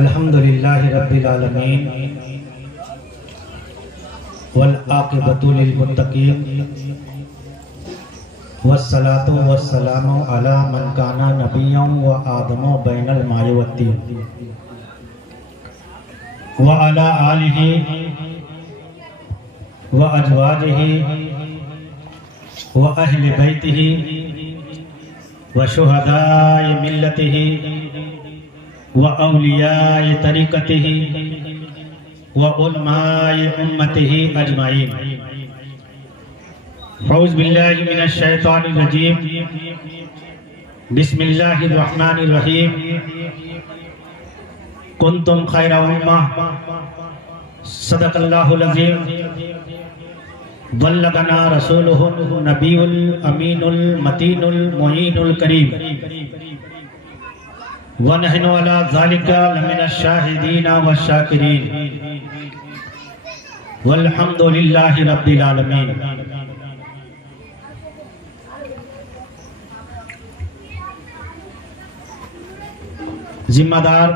अल्हम्दुलिल्लाहि रब्बिल आलमीन वल आक़िबतु लिल मुत्तक़ीन वस्सलातु वस्सलामु अला मन काना नबिय्यन व आदमु बैनल माइ वत्तीन व अला आलिहि व अज़वाजिहि व अहले बैतिहि व शुहदाए मिल्लतिहि व औलियाए तरीक़तिहि व उलमाए उम्मतिहि अजमाइन। औज़ु बिल्लाहि मिनश शैतानिर रजीम। बिस्मिल्लाहिर रहमानिर रहीम। कुंतुम खैरा उम्मह सदक़ल्लाहुल अज़ीम। बल्लगना रसूलुहुन नबीयुल अमीनुल मतीनुल मुईनुल करीम व नहनु अला ज़ालिका लमिनश शाहिदीना वश्शाकिरीन वल्हम्दुलिल्लाहि रब्बिल आलमीन। जिम्मेदार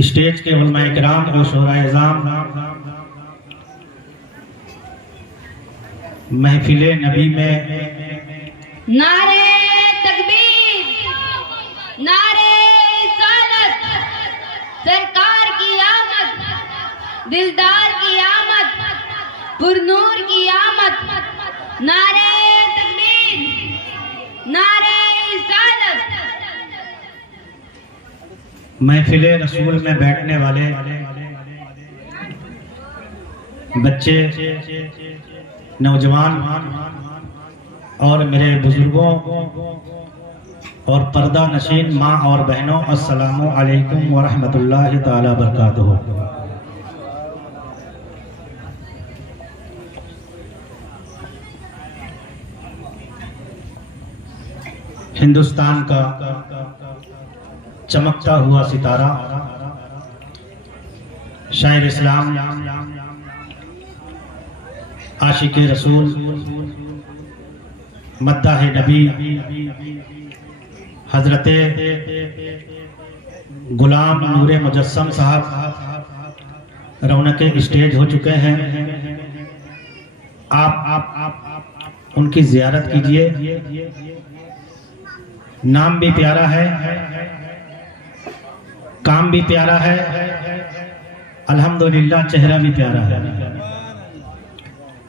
स्टेज के उलमाए किराम और शोराए इज़ाम, महफिले नबी में नारे तकबीर, नारे रिसालत, सरकार की आमद, दिलदार की आमद, पुरनूर की आमद। नारे तकबीर, नारे रिसालत। महफिले रसूल में बैठने वाले बच्चे, नौजवान और मेरे बुजुर्गों और पर्दा नशीन माँ और बहनों, अस्सलामु अलैकुम व रहमतुल्लाहि ताला बरकातुहू। हिंदुस्तान का चमकता हुआ सितारा, शायर इस्लाम, आशिक़े रसूल, मद्दाह नबी, हजरते गुलाम नूरे मुजस्सम साहब रौनके स्टेज हो चुके हैं। आप उनकी ज़ियारत कीजिए। नाम भी प्यारा है, काम भी प्यारा है, अल्हम्दुलिल्लाह चेहरा भी प्यारा है।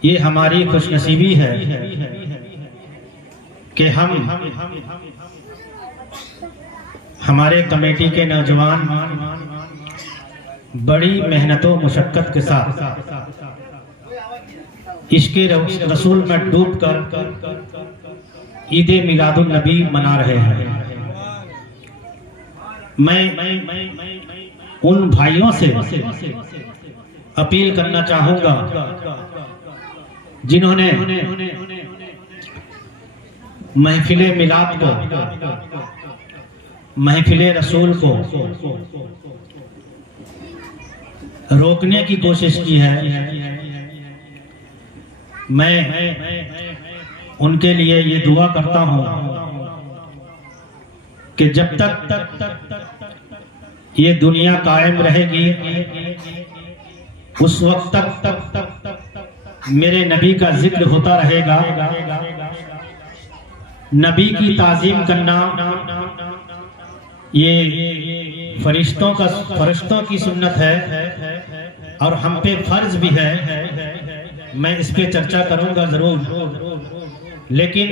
ये हमारी खुशनसीबी है कि हमारे कमेटी के नौजवान बड़ी मेहनतों मुशक्कत के साथ इश्क़े रसूल में डूबकर ईद मिलादुन नबी मना रहे हैं। मैं उन भाइयों से अपील करना चाहूंगा जिन्होंने महफिले मिलाद को, महफिले रसूल को रोकने की कोशिश की है। मैं उनके लिए ये दुआ करता हूं कि जब तक ये दुनिया कायम रहेगी उस वक्त तक मेरे नबी का जिक्र होता रहेगा। नबी की ताज़ीम करना ये फरिश्तों की सुन्नत है और हम पे फर्ज भी है। मैं इस पे चर्चा करूंगा जरूर, लेकिन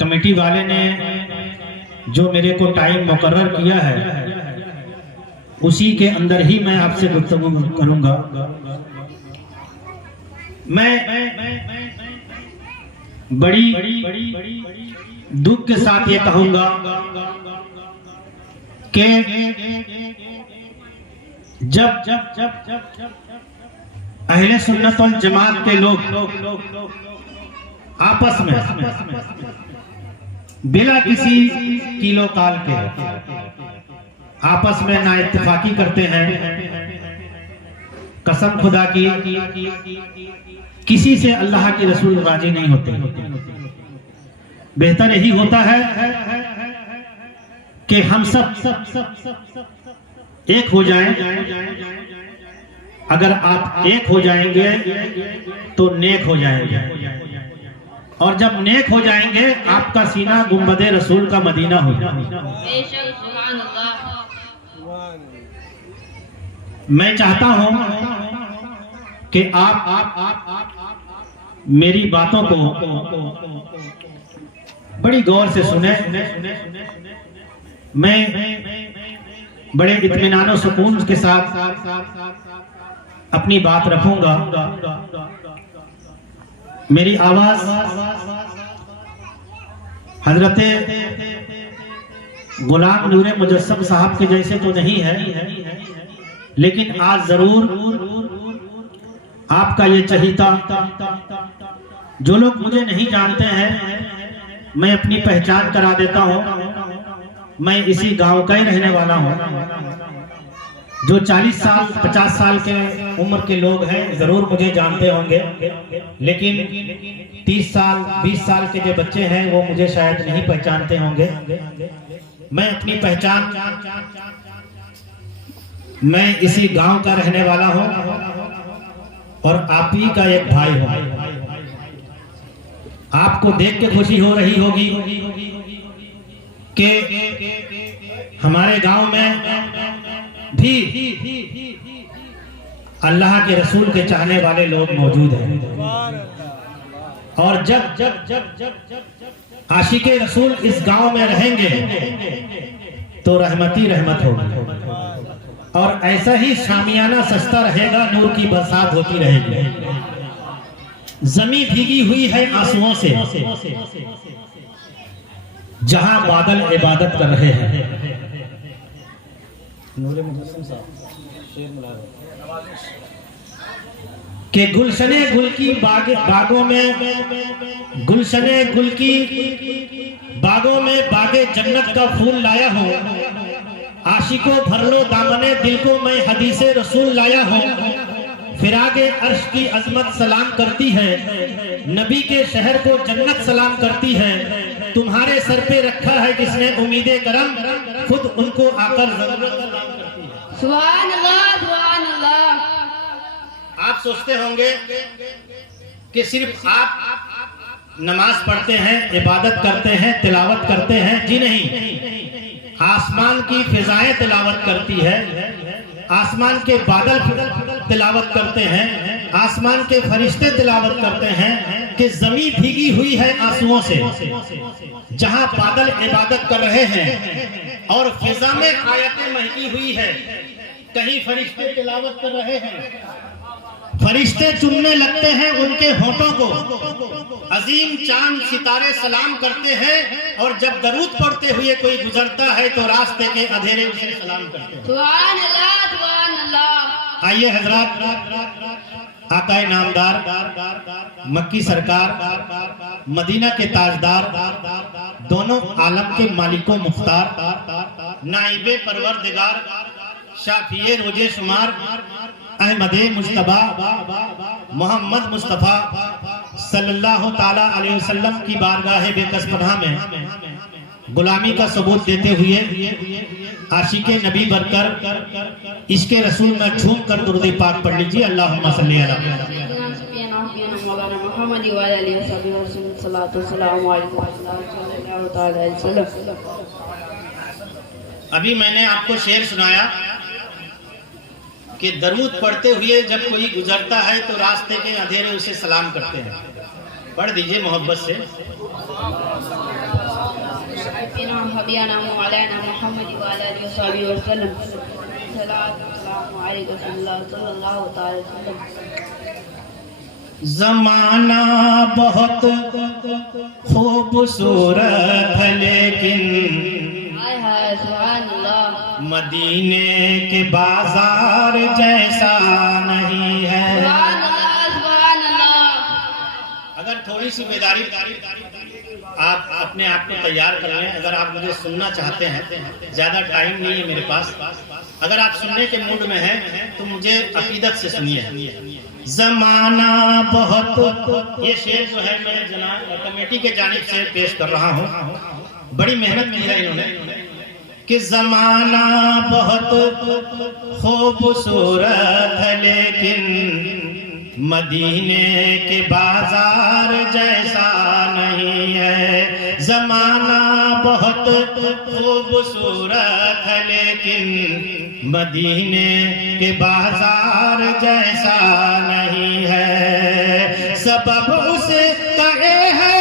कमेटी वाले ने जो मेरे को टाइम मुकर्रर किया है उसी के अंदर ही मैं आपसे गुफ्तगू करूंगा। मैं बड़ी दुख के साथ ये कहूंगा कि जब अहले सुन्नत वल जमात के लोग आपस में बिना किसी कीलो काल के आपस में नाइत्तेफाकी करते हैं कसम खुदा की किसी से अल्लाह के रसूल राजी नहीं होते। बेहतर यही होता है कि हम सब एक हो जाएं। अगर आप एक हो जाएंगे तो नेक हो जाएंगे, और जब नेक हो जाएंगे आपका सीना गुंबदे रसूल का मदीना होगा। मैं चाहता हूं कि आप मेरी बातों को बड़ी गौर से सुने। मैं बड़े इत्मीनान और सुकून के साथ अपनी बात रखूंगा। मेरी आवाज हजरत गुलाम नूरे मुजस्सम साहब के जैसे तो नहीं है, लेकिन आज जरूर आपका ये चहीता, जो लोग मुझे नहीं जानते हैं, मैं अपनी पहचान करा देता हूं। मैं इसी गांव का ही रहने वाला हूं। जो 40 साल 50 साल के उम्र के लोग हैं जरूर मुझे जानते होंगे, लेकिन 30 साल 20 साल के जो बच्चे हैं वो मुझे शायद नहीं पहचानते होंगे। मैं अपनी पहचान, मैं इसी गांव का रहने वाला हूं और आप ही का एक भाई हूं। आपको देख के खुशी हो रही होगी कि हमारे गांव में भी अल्लाह के रसूल के चाहने वाले लोग मौजूद हैं। और जब आशिके रसूल इस गांव में रहेंगे तो रहमती रहमत होगी, और ऐसा ही शामियाना सस्ता रहेगा, नूर की बरसात होती रहेगी। जमीन भीगी हुई है आंसुओं से, जहां बादल इबादत कर रहे हैं। के गुलशने गुल की बागों में, गुलशने गुल की बागों में बागे जन्नत का फूल लाया हूँ। आशिकों भर लो दामने दिल को, मैं हदीसे रसूल लाया हूँ। फिरागे अर्श की अजमत सलाम करती है, नबी के शहर को जन्नत सलाम करती है। तुम्हारे सर पे रखा है जिसने उम्मीदे करम, खुद उनको आकर सुभान अल्लाह, सुभान अल्लाह। आप सोचते होंगे कि सिर्फ आप नमाज पढ़ते हैं, इबादत करते हैं, तिलावत करते हैं। जी नहीं, आसमान की फिजाएं तिलावत करती है, आसमान के बादल तिलावत करते हैं, आसमान के फरिश्ते तिलावत करते हैं कि जमीन भीगी हुई है आंसुओं से, जहां बादल इबादत कर रहे हैं और फिजा में आयतें महकी हुई है। कहीं फरिश्ते तिलावत कर रहे हैं, फरिश्ते चुनने लगते हैं उनके होठों को, अजीम चांद सितारे सलाम करते हैं, और जब दरूद पढ़ते हुए कोई गुजरता है तो रास्ते के अंधेरे उसे सलाम करते हैं। सुभान अल्लाह, सुभान अल्लाह। आइए हजरात, आकाए नामदार, मक्की सरकार, मदीना के ताजदार, दोनों आलम के मालिकों मुख्तार, नाइबे परवरदिगार, शाफिए रोजे शुमार, अहमदे मुस्तफा मोहम्मद मुस्तफा सल्लल्लाहु ताला अलैहि वसल्लम की बारगाह बेकसपनाह में गुलामी का सबूत देते हुए आशिके नबी बनकर इसके रसूल में झूम कर दुरूद पाक पढ़ लीजिए। अल्लाहुम्मा सल्ली अला अभी मैंने आपको शेर सुनाया कि दरूद पढ़ते हुए जब कोई गुजरता है तो रास्ते के अंधेरे उसे सलाम करते हैं। पढ़ दीजिए मोहब्बत से। ज़माना बहुत खूबसूरत है लेकिन मदीने के बाजार जैसा नहीं है। अगर थोड़ी सी बेदारी आप अपने आप को तैयार कर लें, अगर आप मुझे सुनना चाहते हैं, ज्यादा टाइम नहीं है मेरे पास, अगर आप सुनने के मूड में हैं तो मुझे अकीदत से सुनिए। जमाना बहुत, ये शेर जो है मैं कमेटी के जानिब से पेश कर रहा हूँ। बड़ी मेहनत की है इन्होंने कि जमाना बहुत खूबसूरत है लेकिन मदीने के बाजार जैसा नहीं है। जमाना बहुत खूबसूरत है लेकिन मदीने के बाजार जैसा नहीं है। सबब उसका ये है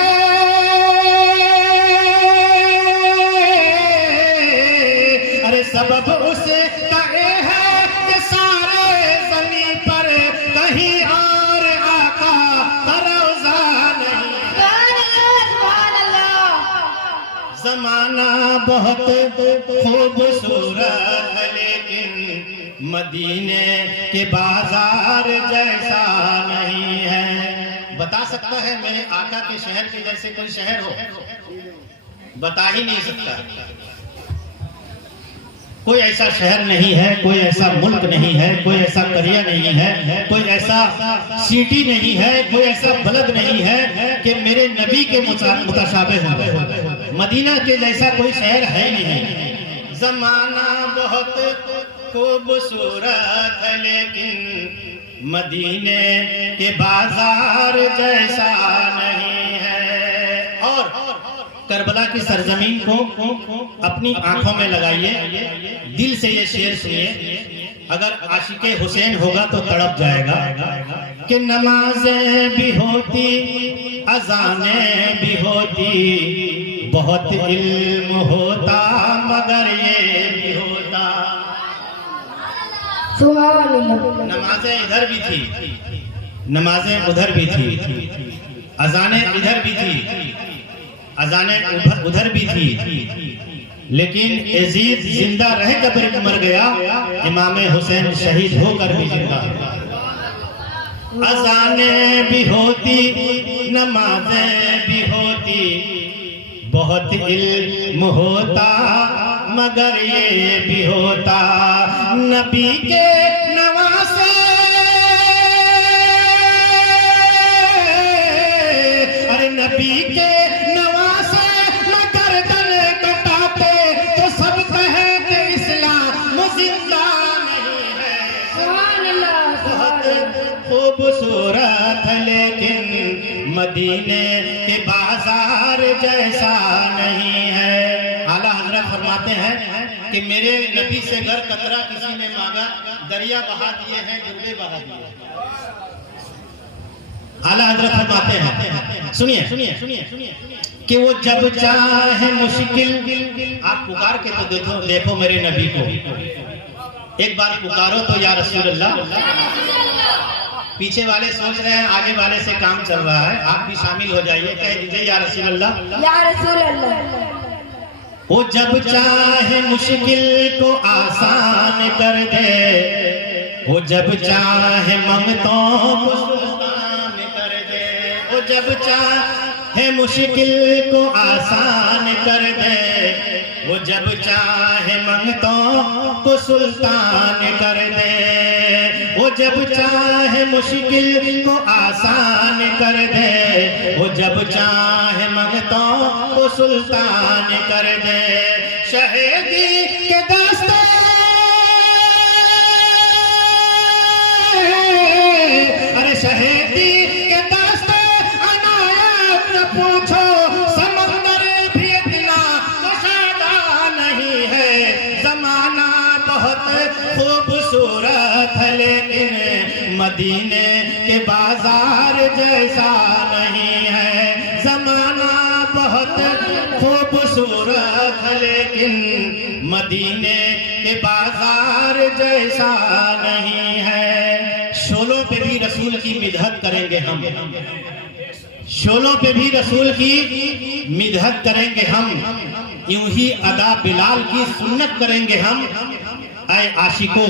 सबब उसका ये है कि सारे ज़मीन पर कहीं और आका का रोज़ा नहीं। ज़माना बहुत खूबसूरत है लेकिन मदीने के बाजार जैसा नहीं है। बता सकता है मेरे आका के शहर के जैसे कोई शहर हो? बता ही नहीं सकता। कोई ऐसा शहर नहीं है, कोई ऐसा मुल्क नहीं है, कोई ऐसा करिया नहीं है, कोई ऐसा सिटी नहीं है, कोई ऐसा बलद नहीं है कि मेरे नबी के मुताशाबे हो। मदीना के जैसा कोई शहर है नहीं। जमाना बहुत खूबसूरत है लेकिन मदीने के बाजार जैसा नहीं है। और करबला की सरजमीन को अपनी आंखों में लगाइए, दिल से ये शेर सुनिए। अगर आशिके हुसैन होगा तो तड़प जाएगा कि नमाजें भी होती, अजानें भी होती, बहुत इल्म होता मगर ये भी होता। नमाजें इधर भी थी, नमाजें उधर भी थी, अजानें इधर भी थी, अजाने उधर भी थी, लेकिन यजीद जिंदा रह कर मर गया, इमाम हुसैन शहीद होकर भी जिंदा। अजाने भी होती, नमाजें भी होती, बहुत इल्म होता मगर ये भी होता। नबी के नवासे, अरे नबी के खूबसूरत लेकिन मदीने के बाजार जैसा नहीं है। आला हजरत फरमाते हैं कि मेरे नबी से घर कतरा किसी ने मांगा, दरिया बहा दिए हैं, जुर्दे बहा दिए। आला हजरत फरमाते हैं, सुनिए सुनिए सुनिए कि वो जब चाहे मुश्किल, आप पुकार के तो देखो मेरे नबी को, एक बार पुकारो तो या रसूल अल्लाह। पीछे वाले सोच रहे हैं आगे वाले से काम चल रहा है, आप भी शामिल हो जाइए, कह दीजिए या रसूल अल्लाह, या रसूल अल्लाह। वो जब चाहे मुश्किल को आसान कर दे, वो जब चाहे मंगतों को सुल्तान कर दे, वो जब चाहे मुश्किल को आसान कर दे, वो जब चाहे मंगतों को सुल्तान कर दे, वो जब चाहे मुश्किल को आसान कर दे, वो जब चाहे मंगतों को सुल्तान कर दे। शहीदी के दास्ते, अरे शहीदी के दास्ते अनायत न पूछो, समंदर भी इतना कुशादा नहीं है। जमाना बहुत खूबसूरत है लेकिन मदीने के बाजार जैसा नहीं है। जमाना बहुत खूबसूरत है लेकिन मदीने के बाजार जैसा नहीं है। शोलों पे भी रसूल की मिदहत करेंगे हम, शोलों पे भी रसूल की मिदहत करेंगे हम, यूं ही अदा बिलाल की सुन्नत करेंगे हम। ऐ आशिको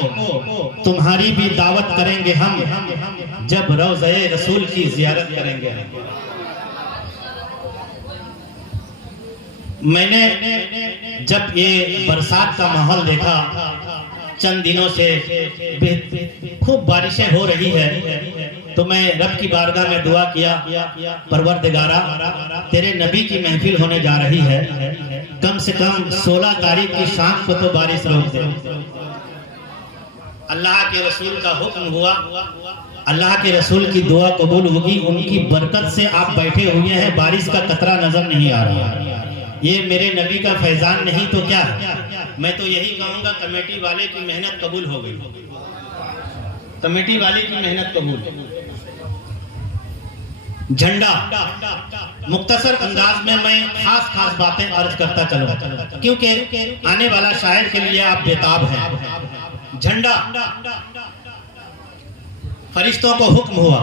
तुम्हारी भी दावत करेंगे हम, जब रोज़े रसूल की जियारत करेंगे हम। मैंने जब ये बरसात का माहौल देखा चंद दिनों से खूब बारिशें हो रही है, तो मैं रब की बारगाह में दुआ किया, परवरदिगारा तेरे नबी की महफिल होने जा रही है, कम से कम 16 तारीख की शाम को तो बारिश रोक दे। अल्लाह के रसूल का हुक्म हुआ, अल्लाह के रसूल की दुआ कबूल होगी, उनकी बरकत से आप बैठे हुए हैं, बारिश का कतरा नजर नहीं आ रहा। ये मेरे नबी का फैजान नहीं तो क्या है? मैं तो यही कहूंगा कमेटी वाले की मेहनत कबूल हो गई, कमेटी वाले की मेहनत कबूल। झंडा मुख्तसर अंदाज में मैं खास बातें अर्ज करता चलूं, क्योंकि आने वाला शायर के लिए आप बेताब हैं। झंडा, फरिश्तों को हुक्म हुआ,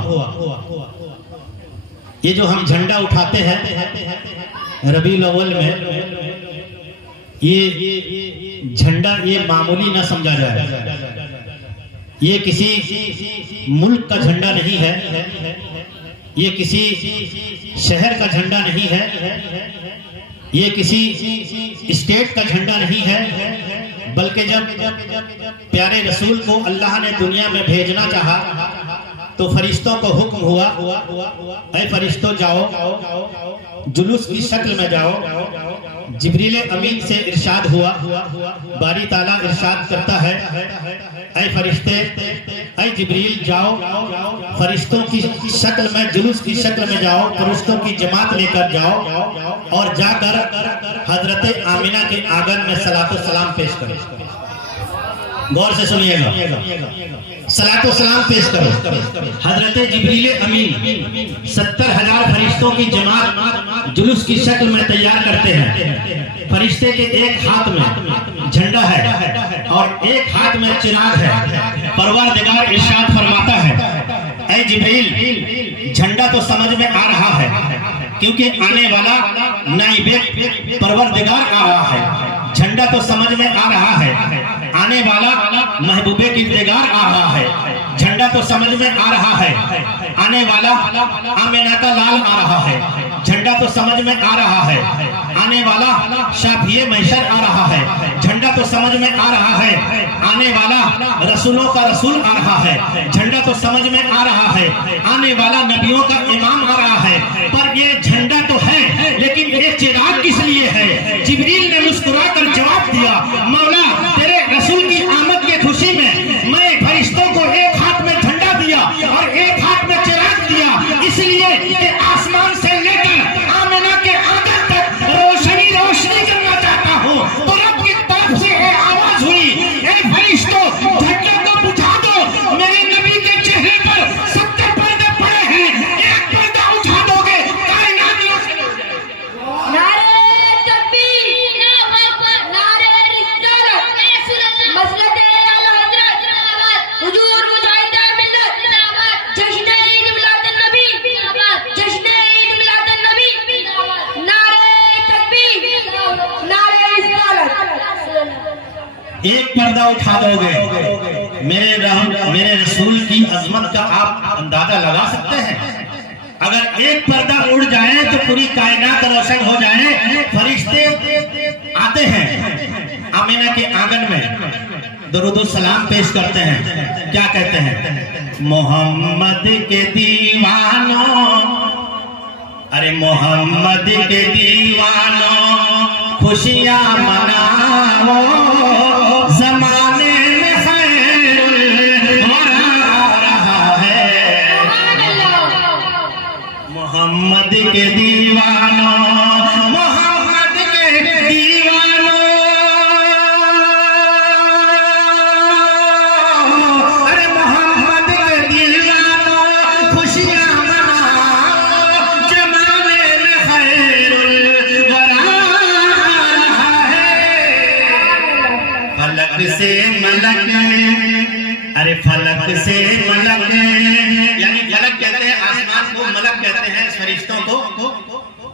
ये जो हम झंडा उठाते हैं रबीउल अव्वल में, ये झंडा ये मामूली ना समझा जाए, ये किसी मुल्क का झंडा नहीं है, ये किसी शहर का झंडा नहीं है, ये किसी स्टेट का झंडा नहीं है, बल्कि जब प्यारे रसूल को अल्लाह ने दुनिया में भेजना चाहा तो फरिश्तों को हुक्म हुआ, ऐ फरिश्तों जाओ, जुलूस की शक्ल में जाओ। जिब्रील अमीन से इरशाद हुआ, बारी ताला इरशाद करता है, ऐ फरिश्ते, ऐ जिब्रील जाओ, फरिश्तों की शक्ल में, जुलूस की शक्ल में जाओ, फरिश्तों की जमात लेकर जाओ और जाकर हजरत आमिना के आंगन में सलातो सलाम पेश करो। गौर से सुनिएगा, सलातो सलाम पेश करो। हजरत जिब्रील अमीन 70,000 फरिश्तों की जमात जुलूस की शक्ल में तैयार करते हैं। फरिश्ते के एक हाथ में झंडा है और एक हाथ में चिराग है। परवरदिगार इरशाद फरमाता है, ऐ जिब्रील, झंडा तो समझ में आ रहा है, क्योंकि आने वाला नाइबे परवरदिगार आ रहा है। झंडा तो समझ में आ रहा है, आने वाला महबूबे किरदार आ रहा है। झंडा तो समझ में आ रहा है, आने वाला आमिना का लाल आ रहा है। झंडा तो समझ में आ रहा है, आने वाला शाफिए महशर आ रहा है। झंडा तो समझ में आ रहा है, आने वाला रसूलों का रसूल आ रहा है। झंडा तो समझ में आ रहा है, आने वाला नबियों का इमाम आ रहा है। पर ये झंडा तो है, लेकिन ये चिराग किस लिए है? जिब्रील ने मुस्कुरा कर जवाब दिया, मौला तेरे रसूल की आमद की खुशी में मैं फरिश्तों को एक हाथ में झंडा दिया और एक हाथ में चिराग दिया, इसलिए कि आसमान से लेकर आमिना के आंगन तक रोशनी करना चाहता हूँ। तो रब की तरफ से ये आवाज हुई, ए फरिश्तों, झंडे को बुझा दो। मेरे नबी के चेहरे पर 70 पर्दे पड़े हैं, एक पर्दा उठा दोगे कायनात रोशन हो जाएगी। नारे तकबीर, नारे रिसालत, मसलत आला हजरत, हुजूर मुजाहिद मिल्लत, जश्न ईद मिलाद नबी, जश्न ईद मिलाद नबी, नारे तकबीर, नारे रिसालत। एक पर्दा उठा दोगे, मेरे रसूल की अजमत का आप अंदाजा लगा सकते हैं? अगर एक पर्दा उड़ जाए तो पूरी कायनात रोशन हो जाए। फरिश्ते आते हैं आमिना के आंगन में, दुरूद सलाम पेश करते हैं। क्या कहते हैं? मोहम्मद के दीवानों, अरे मोहम्मद के दीवानों, खुशियां मनाओ, जमाने में खैर आ रहा है। मोहम्मद के दीवानों, मोहम्मद के दीवानों, अरे मोहम्मद के दीवानों, खुशियां मनाओ, जमाने में खैर आ रहा है। फलक से मलक, अरे फलक से मलक, यानी फलक कहते हैं आसमान को, मलक कहते हैं फरिश्तों को।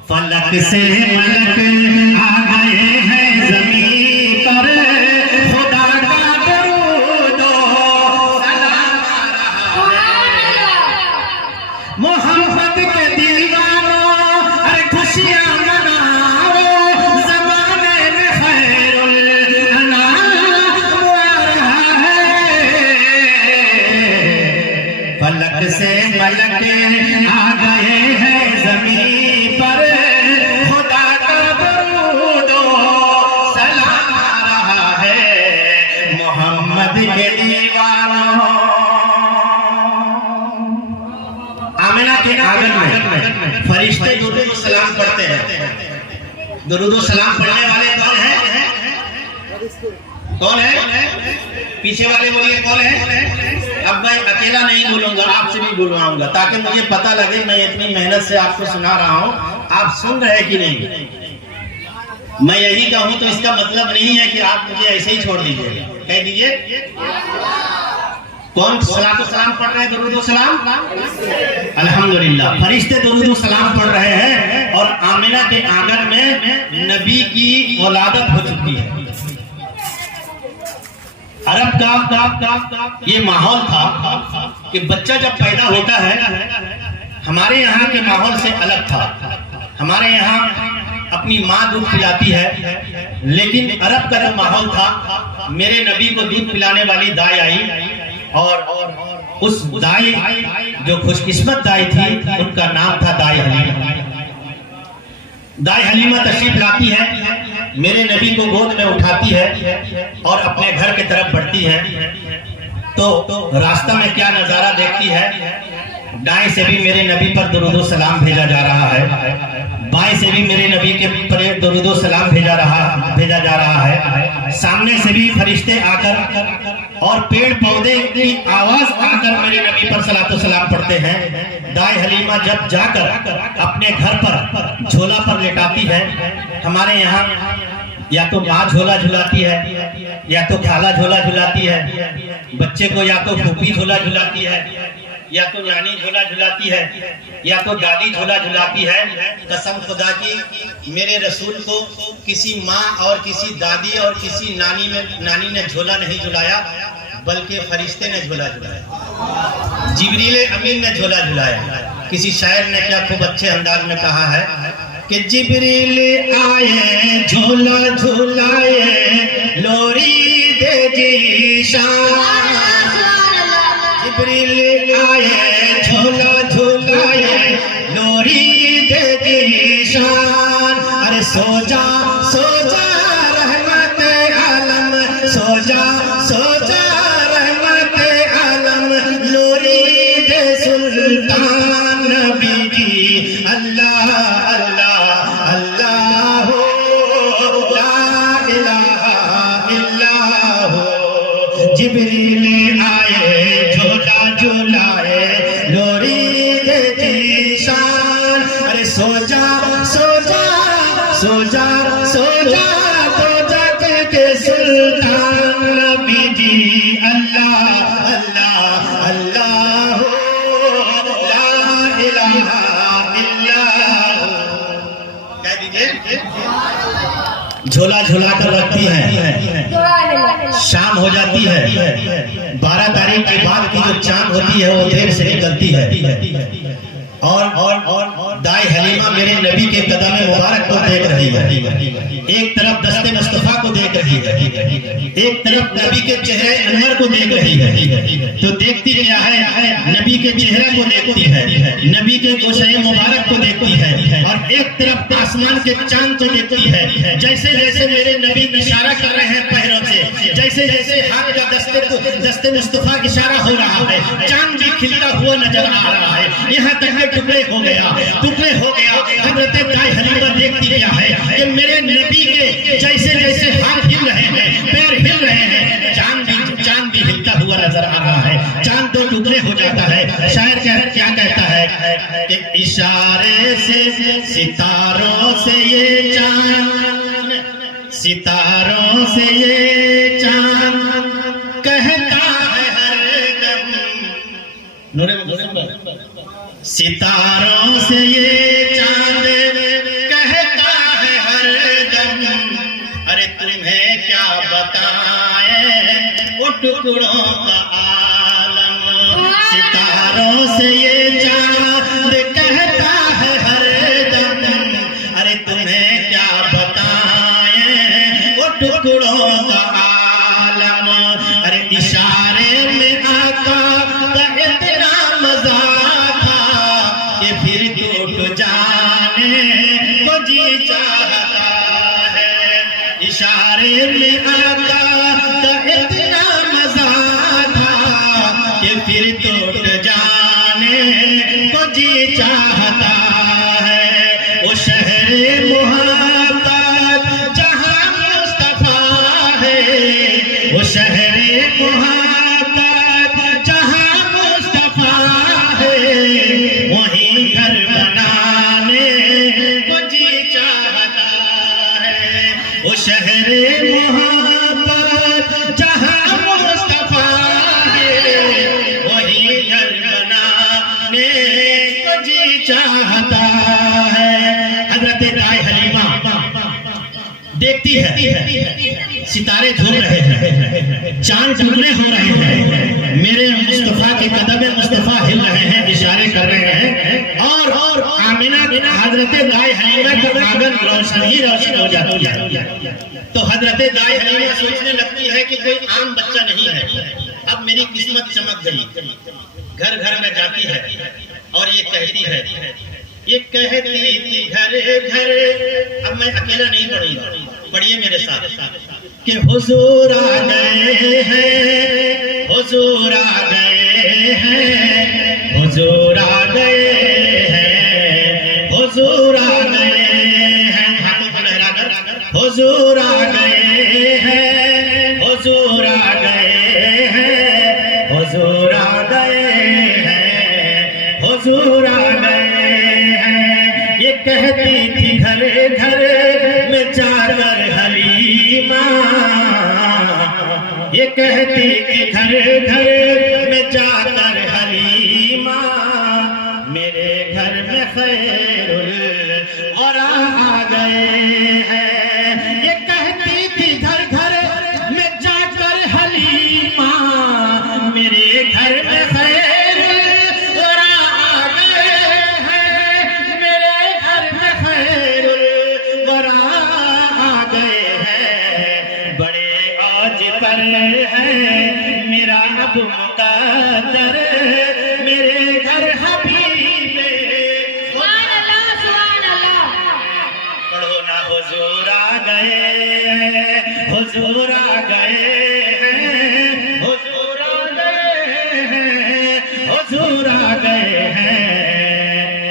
फलक से मलक आ गए हैं जमीन पर, खुदा का दरूद सलाम आ रहा है। मोहम्मद के दीवानों, अरे खुशियां मनाओ, जमाने में खैरुल अनाम आ रहा मलक आ गए हैं जमीन पर, खुदा का दरूदो सलाम आ रहा है मोहम्मद के दीवानों। आमिना के आंगन में फरिश्ते दुरूद सलाम पढ़ते हैं। दुरूद सलाम पढ़ने वाले कौन है? कौन है? पीछे वाले बोलिए कौन है? अब मैं अकेला नहीं बोलूंगा, आपसे भी बुलवाऊंगा ताकि मुझे पता लगे मैं इतनी मेहनत से आपको सुना रहा हूँ, आप सुन रहे हैं कि नहीं। मैं यही कहूँ तो इसका मतलब नहीं है कि आप मुझे ऐसे ही छोड़ दीजिए। कह दीजिए कौन सलातो सलाम पढ़ रहे हैं? दुरूद सलाम। अल्हम्दुलिल्लाह, फरिश्ते दुरूद सलाम पढ़ रहे हैं और आमिना के आंगन में नबी की औलादत हो चुकी है। अरब का ये माहौल था कि बच्चा जब पैदा होता है, हमारे यहाँ के माहौल से अलग था। हमारे यहाँ अपनी माँ दूध पिलाती है, लेकिन अरब का जो माहौल था, मेरे नबी को दूध पिलाने वाली दाई आई और उस दाई जो खुशकिस्मत दाई थी उनका नाम था दाई हलीमा। दाई हलीमा तशरीफ लाती है, मेरे नबी को गोद में उठाती है और अपने घर की तरफ बढ़ती है। तो रास्ता में क्या नजारा देखती है? दाएं से भी मेरे नबी पर दुरूद सलाम भेजा जा रहा है, बाएं से भी मेरे नबी के पर दुरूद सलाम भेजा जा रहा है। सामने से भी फरिश्ते आकर और पेड़ पौधे की आवाज आकर मेरे नबी पर सलातो सलाम पढ़ते हैं। दाई हलीमा जब जाकर अपने घर पर झोला पर लेटाती है, हमारे यहाँ या तो माँ झोला झुलाती है या तो खाला झोला झुलाती है, बच्चे को या तो फूफी झोला झुलाती है या तो नानी झोला झुलाती है या तो दादी झोला झुलाती है। कसम खुदा की मेरे रसूल को किसी माँ और किसी दादी और किसी नानी ने झोला नहीं झुलाया, बल्कि फरिश्ते ने झोला झुलाया, जिब्रील अमीन ने झोला झुलाया। किसी शायर ने क्या खूब अच्छे अंदाज में कहा है कि जिब्रील आए झोला झुलाए लोरी दे जी शान, जिब्रील आए झोला झुलाए लोरी दे जी शान। अरे सो जा रहमत आलम, सो जा रहमत आलम लोरी दे सुल्तान नबी जी। अल्लाह अल्लाह अल्लाह हो ला इलाहा इल्लाह हो। जिब्रील आए झोला झुलाए लोरी दे दी शान। अरे सो जा तो जाकर के सुल्तान नबी जी। अल्लाह अल्लाह अल्लाह हो ला इलाहा इल्लाह। कह दीजिए झोला झुला कर रखती है, शाम हो जाती है, 12 तारीख के बाद की जो चांद होती है वो देर से निकलती है और दाई हलीमा मेरे नबी के कदम मुबारक को देख रही है। एक तरफ दस्ते मुस्तफा को देख रही है, एक तरफ नबी के चेहरे अनवर को देख रही है। तो देखती क्या है? नबी के चेहरे को देखती है, नबी के गोशे मुबारक को देखती है और एक तरफ आसमान के चांद को देखती है। जैसे जैसे मेरे नबी इशारा कर रहे हैं पैरों से, जैसे जैसे हाथ का दस्ते मुस्तफा इशारा हो रहा है, चांद भी खिलता हुआ नजर आ रहा है। यहाँ तक के टुकड़े हो गया। हजरत दाई हलीमा देखती क्या है कि मेरे नबी के जैसे जैसे हाथ हिल रहे हैं, पैर हिल रहे हैं, चांद भी हिलता हुआ नजर आ रहा है। चांद दो टुकड़े हो जाता है। शायर क्या कहता है कि इशारे से सितारों से ये चांद, सितारों से ये चांद कहता है हरदम, सितारों से ये चांद कहता है हरदम। अरे तुम्हें क्या बताएं वो टुकड़ों का आलम, सितारों से ये चांद कहता है हरदम। अरे तुम्हें क्या बताएं वो टुकड़ों का आलम। अरे इशारे में आका का इतना मजा कि फिर टूट जाने को जी चाहता है। इशारे में आका का इतना मजा था कि फिर टूट जाने को जी चाहता है। वो शहरे मोहब्बत जहाँ मुस्तफा है, वो शहरे मोहब्बत जहाँ मुस्तफा है, वहीं घर बनाने को जी चाहता है। वो शहरे मोहब्बत जहाँ मुस्तफा है, वहीं घर बनाने को जी चाहता है। हजरत दाई हलीमा देखती है सितारे झूम रहे हैं, चांद टुकड़े हो रहे हैं, मेरे मुस्तफा के कदम मुस्तफा हिल रहे हैं, इशारे कर रहे हैं, और आमिना हजरत दाई हलीमा का आंगन रोशन ही रोशन हो जाती है। तो हजरत दाई हलीमा सोचने लगती है कि कोई आम बच्चा नहीं है, अब मेरी किस्मत चमक गई। घर घर में जाती है और ये कहती थी घर घर, अब मैं अकेला नहीं पढ़ूंगा, पढ़िए मेरे साथ कि हुजूर आ गए हैं, हुजूर आ गए हैं, हुजूर आ गए हैं, हुजूर आ गए हैं, हाथों को लहराकर हुजूर आ गए हैं, हुजूर आ गए हैं, हुजूर आ गए हैं, हुजूर आ गए हैं। ये कहती थी घर घर में जाकर हलीमा, ये कहती थी घर घर में जाकर हलीमा, मेरे घर में खैरुल वरा आ गए हैं। ये कहती थी घर घर में जाकर हलीमा, मेरे घर में खैरुल वरा आ गए हैं, मेरे घर में खैरुल वरा आ गए हैं। बड़े औज पर है मेरा अब मुक़द्दर, मेरे घर हबीबे सुभान अल्लाह, सुभान अल्लाह। पढ़ो ना हुजूर आ गए, हुजूर आ गए हैं, हुजूर आ गए हैं, हुजूर आ गए हैं।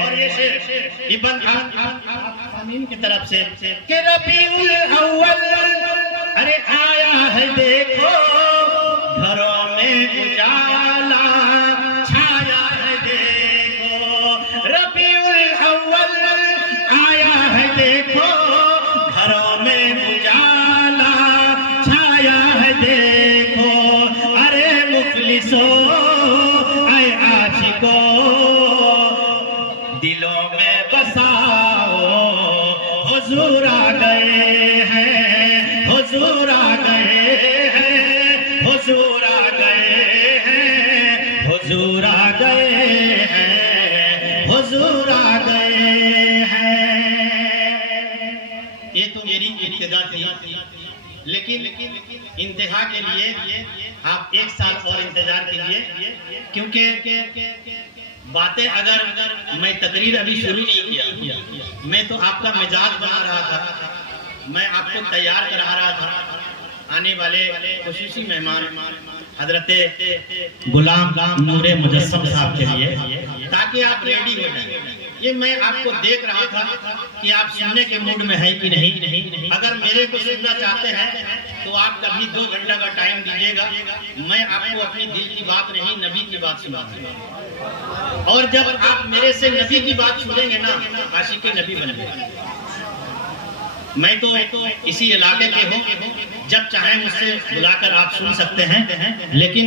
और ये शेर इब्न आमीन की तरफ से कि रबीउल अव्वल अरे आया है देखो, घरों में उजाला छाया है देखो, रबीउल अव्वल आया है देखो, घरों में उजाला छाया है देखो। अरे मुफलिसो आए आशिको, दिलों में बसाओ, हुजूर आ गए हैं, हुजूर आ गए हैं, हुजूर आ गए हैं, हुजूर आ गए हैं, हुजूर आ गए हैं। ये तो मेरी इब्तिदा थी, लेकिन इंतहा के लिए आप 1 साल और इंतजार कीजिए, क्योंकि बातें अगर मैं तकरीर अभी शुरू नहीं किया, मैं तो आपका मिजाज बना रहा था, मैं आपको तैयार करा रहा था आने वाले खुसूसी मेहमान हजरत गुलाम नूरे मुजस्सम साहब के लिए, ताकि आप रेडी हो जाए। ये मैं आपको देख रहा था कि आप सुनने के मूड में है कि नहीं। अगर मेरे को सुनना चाहते हैं तो आप कभी 2 घंटा का टाइम दीजिएगा, मैं आपको अपनी दिल की बात नहीं नबी की बात सुनाऊंगा। और जब आप मेरे से नबी की बात सुनेंगे ना, आशिक़े नबी बनेंगे। मैं तो इसी इलाके के हूँ, जब चाहे मुझसे बुलाकर आप सुन सकते हैं, लेकिन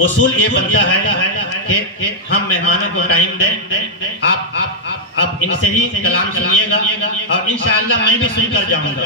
उसूल ये बनता है कि हम मेहमानों को टाइम दें। आप इनसे ही कलाम सुनिएगा और इंशाअल्लाह मैं भी सुनकर जाऊंगा।